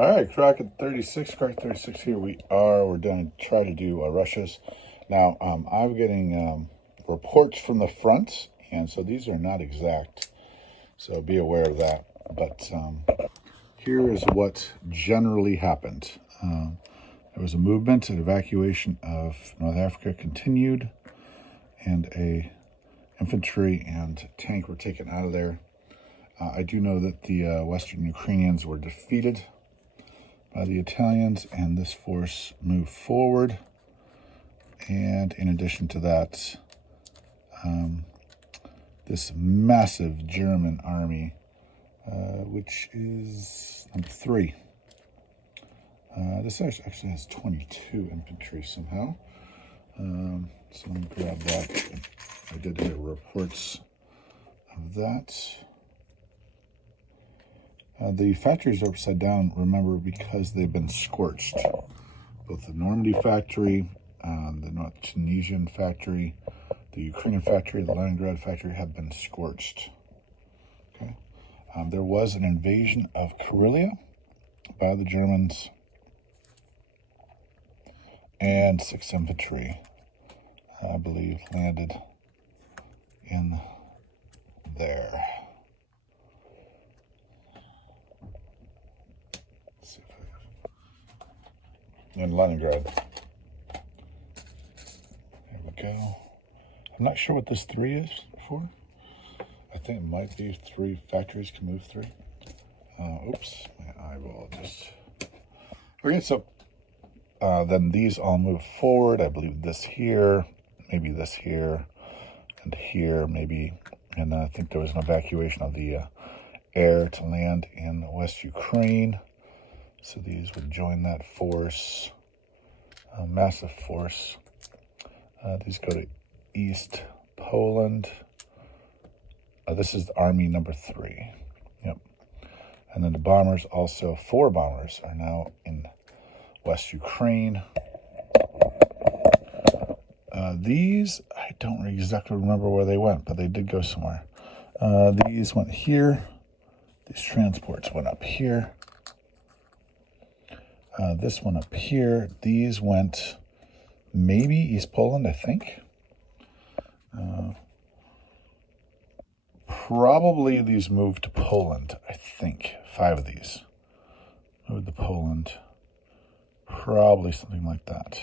All right, Crockett 36, Crockett 36 here we are. We're going to try to do Russia's. Now, I'm getting reports from the front, and so these are not exact, so be aware of that. But here is what generally happened. There was a movement, an evacuation of North Africa continued, and a infantry and tank were taken out of there. I do know that the Western Ukrainians were defeated by the Italians, and this force moved forward. And in addition to that, this massive German army, which is number 3. This actually has 22 infantry somehow. So let me grab that. I did get reports of that. The factories are upside down, remember, because they've been scorched. Both the Normandy factory, the North Tunisian factory, the Ukrainian factory, the Leningrad factory have been scorched. Okay. There was an invasion of Karelia by the Germans, and 6th Infantry, I believe, landed in there. In Leningrad. There we go. I'm not sure what this 3 is for. I think it might be 3 factories can move 3. Oops, my eyeball just... Okay, so then these all move forward. I believe this here, maybe this here, and here, maybe. And I think there was an evacuation of the air to land in West Ukraine. So these would join that force, a massive force. These go to East Poland. This is Army number 3. Yep. And then the bombers also, 4 bombers are now in West Ukraine. These, I don't exactly remember where they went, but they did go somewhere. These went here. These transports went up here. This one up here. These went maybe East Poland, I think. Probably these moved to Poland, I think. 5 of these moved to Poland. Probably something like that.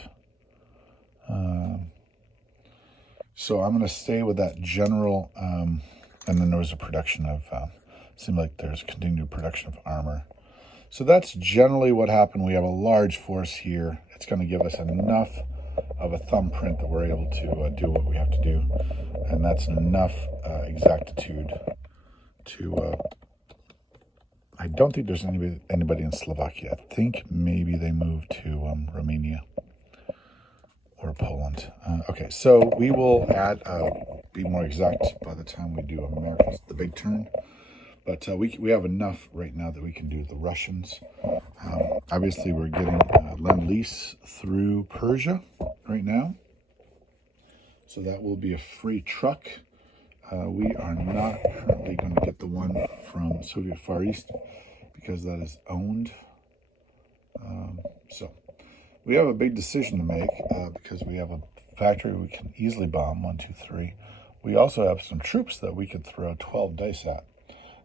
So I'm going to stay with that general, and then there was a production of, seemed like there's continued production of armor. So that's generally what happened. We have a large force here. It's going to give us enough of a thumbprint that we're able to do what we have to do. And that's enough exactitude to... I don't think there's anybody in Slovakia. I think maybe they moved to Romania or Poland. Okay, so we will add, be more exact by the time we do America's, the big turn. But we have enough right now that we can do the Russians. Obviously, we're getting Lend-Lease through Persia right now. So that will be a free truck. We are not currently going to get the one from Soviet Far East because that is owned. So we have a big decision to make because we have a factory we can easily bomb, 1, 2, 3. We also have some troops that we could throw 12 dice at.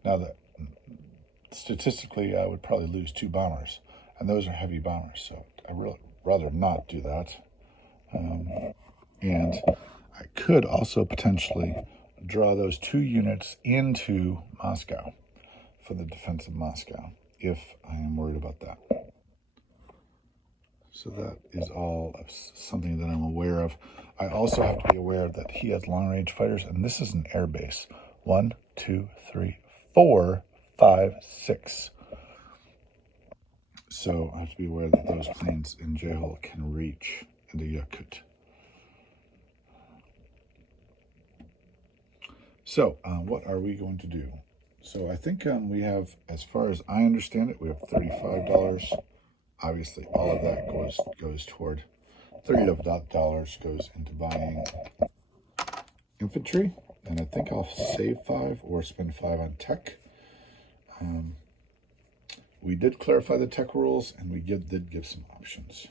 Now, that statistically, I would probably lose 2 bombers, and those are heavy bombers, so I'd really rather not do that. And I could also potentially draw those 2 units into Moscow for the defense of Moscow, if I am worried about that. So that is all something that I'm aware of. I also have to be aware that he has long-range fighters, and this is an air base. 1, 2, 3, 4, 5, 6. So I have to be aware that those planes in Jehol can reach into Yakut. So what are we going to do? So I think we have, as far as I understand it, we have $35. Obviously, all of that goes toward, $30 of that dollars goes into buying infantry. And I think I'll save 5 or spend 5 on tech. we did clarify the tech rules, and we did give some options.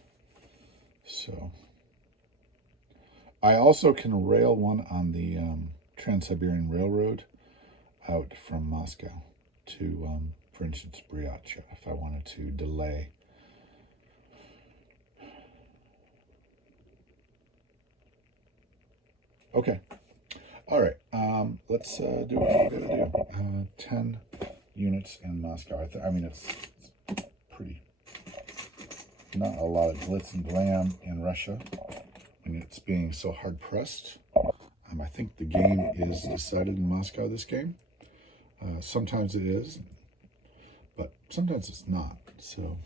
So I also can rail one on the Trans-Siberian Railroad out from Moscow to, for instance, Bryatcha, if I wanted to delay. Okay. All right. Let's do what we're going to do. 10 units in Moscow. I mean, it's pretty. Not a lot of glitz and glam in Russia, and it's being so hard pressed. I think the game is decided in Moscow. This game. Sometimes it is, but sometimes it's not. So,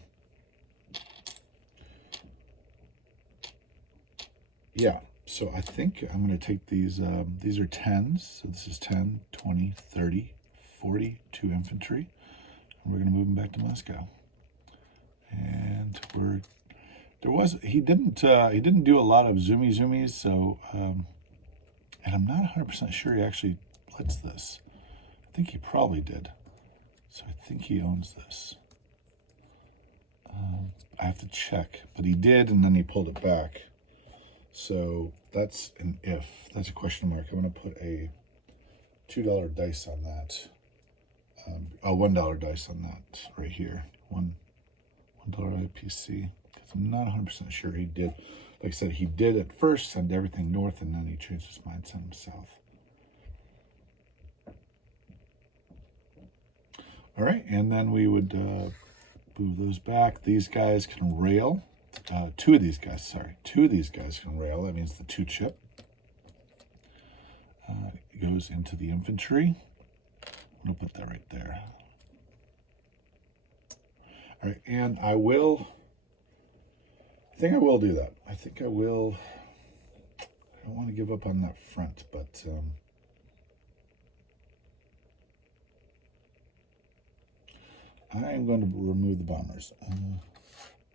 yeah. So I think I'm going to take these. These are 10s. So this is 10, 20, 30, 42 infantry. And we're going to move them back to Moscow. And he didn't do a lot of zoomies. So, and I'm not 100% sure he actually blitz this. I think he probably did. So I think he owns this. I have to check, but he did, and then he pulled it back. So that's an if. That's a question mark. I'm going to put a $2 dice on that. A $1 dice on that right here. $1 IPC. Because I'm not 100% sure he did. Like I said, he did at first send everything north, and then he changed his mind, sent them south. All right, and then we would move those back. These guys can rail. Two of these guys can rail. That means the 2 chip goes into the infantry. I'm going to put that right there. All right, and I think I will do that. I don't want to give up on that front, but I am going to remove the bombers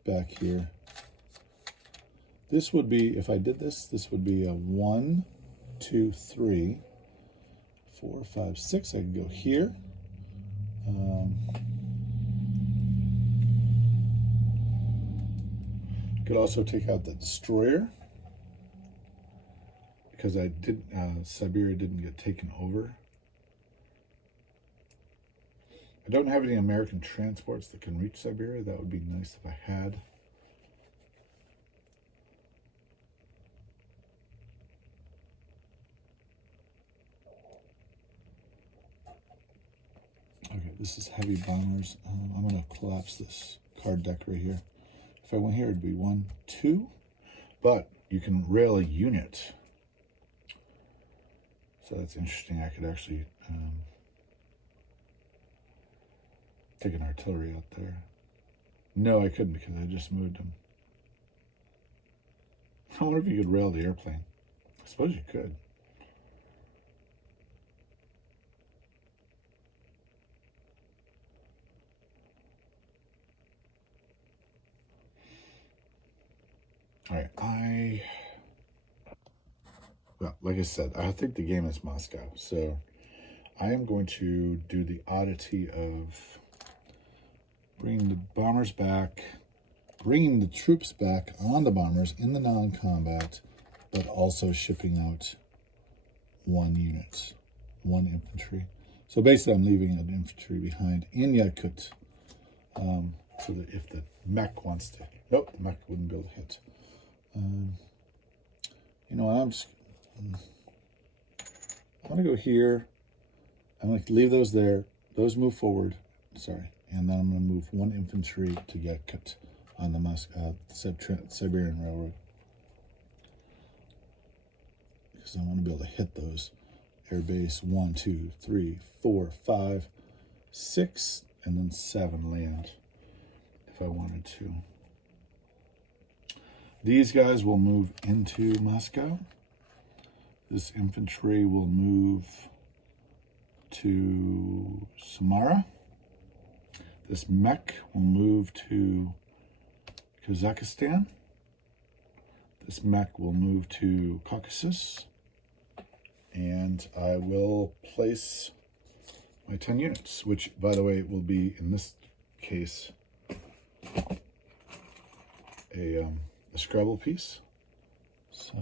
back here. This would be, if I did this, this would be a 1, 2, 3, 4, 5, 6. I could go here. Could also take out the destroyer because Siberia didn't get taken over. I don't have any American transports that can reach Siberia. That would be nice if I had. Okay, this is heavy bombers. I'm going to collapse this card deck right here. If I went here, it'd be 1, 2. But you can rail a unit. So that's interesting. I could actually take an artillery out there. No, I couldn't because I just moved them. I wonder if you could rail the airplane. I suppose you could. All right, well, like I said, I think the game is Moscow. So I am going to do the oddity of bringing the bombers back, bringing the troops back on the bombers in the non-combat, but also shipping out 1 unit, 1 infantry. So basically I'm leaving an infantry behind in Yakut. So that if the mech wants to, nope, the mech wouldn't be able to hit. You know, I'm going to go here. I'm going to leave those there. Those move forward. Sorry. And then I'm going to move 1 infantry to Yakut on the Siberian Railroad. Because I want to be able to hit those. Air base 1, 2, 3, 4, 5, 6, and then 7 land if I wanted to. These guys will move into Moscow. This infantry will move to Samara. This mech will move to Kazakhstan. This mech will move to Caucasus. And I will place my 10 units, which, by the way, will be in this case a Scrabble piece. So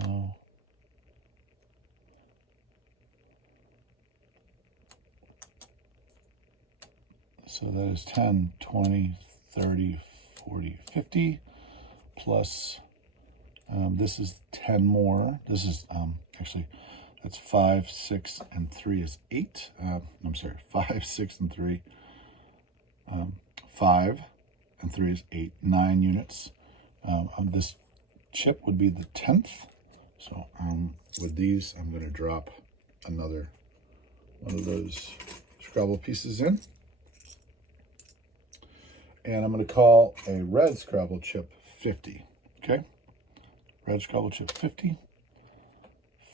that is 10, 20, 30, 40, 50 plus this is 10 more. This is actually that's 5, 6, and 3 is 8. I'm sorry, 5, 6, and 3. 5 and 3 is 8, 9 units. This chip would be the 10th. So with these, I'm going to drop another one of those Scrabble pieces in. And I'm going to call a red Scrabble chip 50. Okay? Red Scrabble chip 50.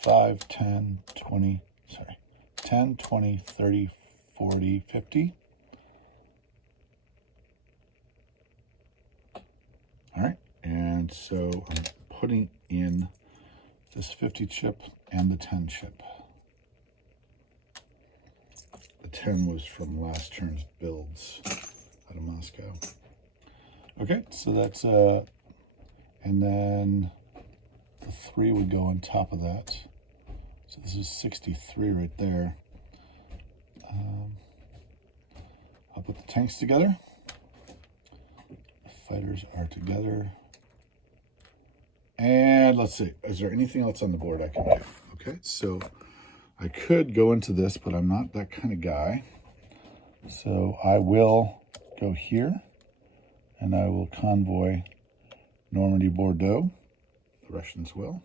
5, 10, 20, 10, 20, 30, 40, 50. All right. And so I'm putting in this 50 chip and the 10 chip. The 10 was from last turn's builds out of Moscow. Okay, so that's and then the 3 would go on top of that. So this is 63 right there. I'll put the tanks together. The fighters are together. And let's see, is there anything else on the board I can do? Okay, so I could go into this, but I'm not that kind of guy. So I will go here, and I will convoy Normandy Bordeaux. The Russians will.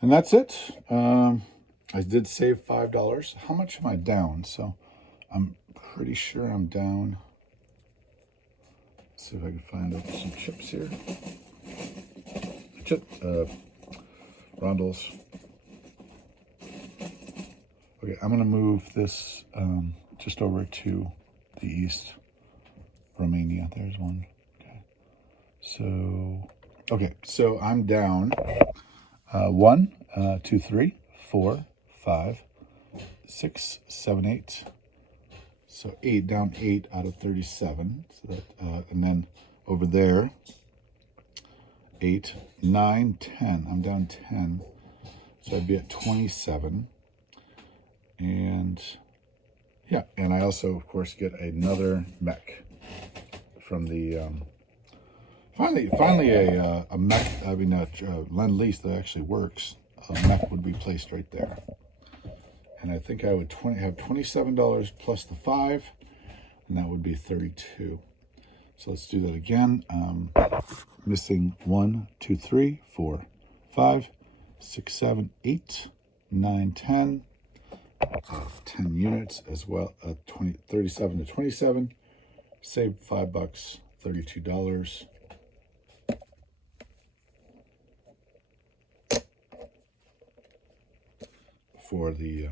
And that's it. I did save $5. How much am I down? So I'm pretty sure I'm down. Let's see if I can find out some chips here. Rondels. Okay, I'm going to move this just over to the east. Romania, there's one. Okay, so I'm down 1, 2, 3, 4, 5, 6, 7, 8. So 8, down 8 out of 37. So that, and then over there, 8, 9, 10. I'm down 10. So I'd be at 27. And yeah, and I also, of course, get another mech from the finally a mech. I mean, a Lend-Lease that actually works. A mech would be placed right there, and I think I would have $27 plus the 5, and that would be 32. So let's do that again. Missing 1, 2, 3, 4, 5, 6, 7, 8, 9, 10. 10 units as well. 37 to 27. Saved $5, $32. For the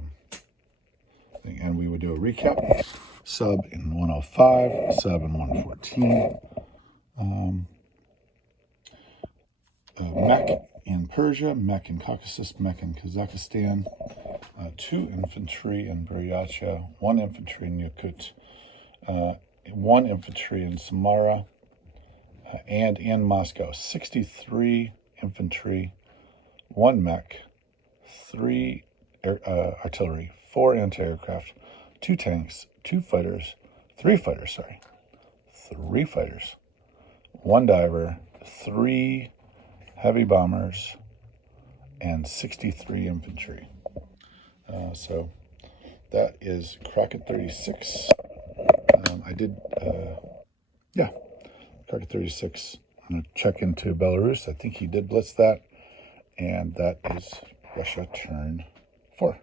thing, and we would do a recap. Sub in 105, sub in 114. Mech in Persia, mech in Caucasus, mech in Kazakhstan. 2 infantry in Buryatia, 1 infantry in Yakut, 1 infantry in Samara, and in Moscow. 63 infantry, 1 mech, 3 artillery, 4 anti-aircraft, 2 tanks, 2 fighters, 3 fighters, 3 fighters, 1 diver, 3 heavy bombers, and 63 infantry. So that is Crockett 36. I did, Crockett 36. I'm going to check into Belarus. I think he did blitz that. And that is Russia turn 4.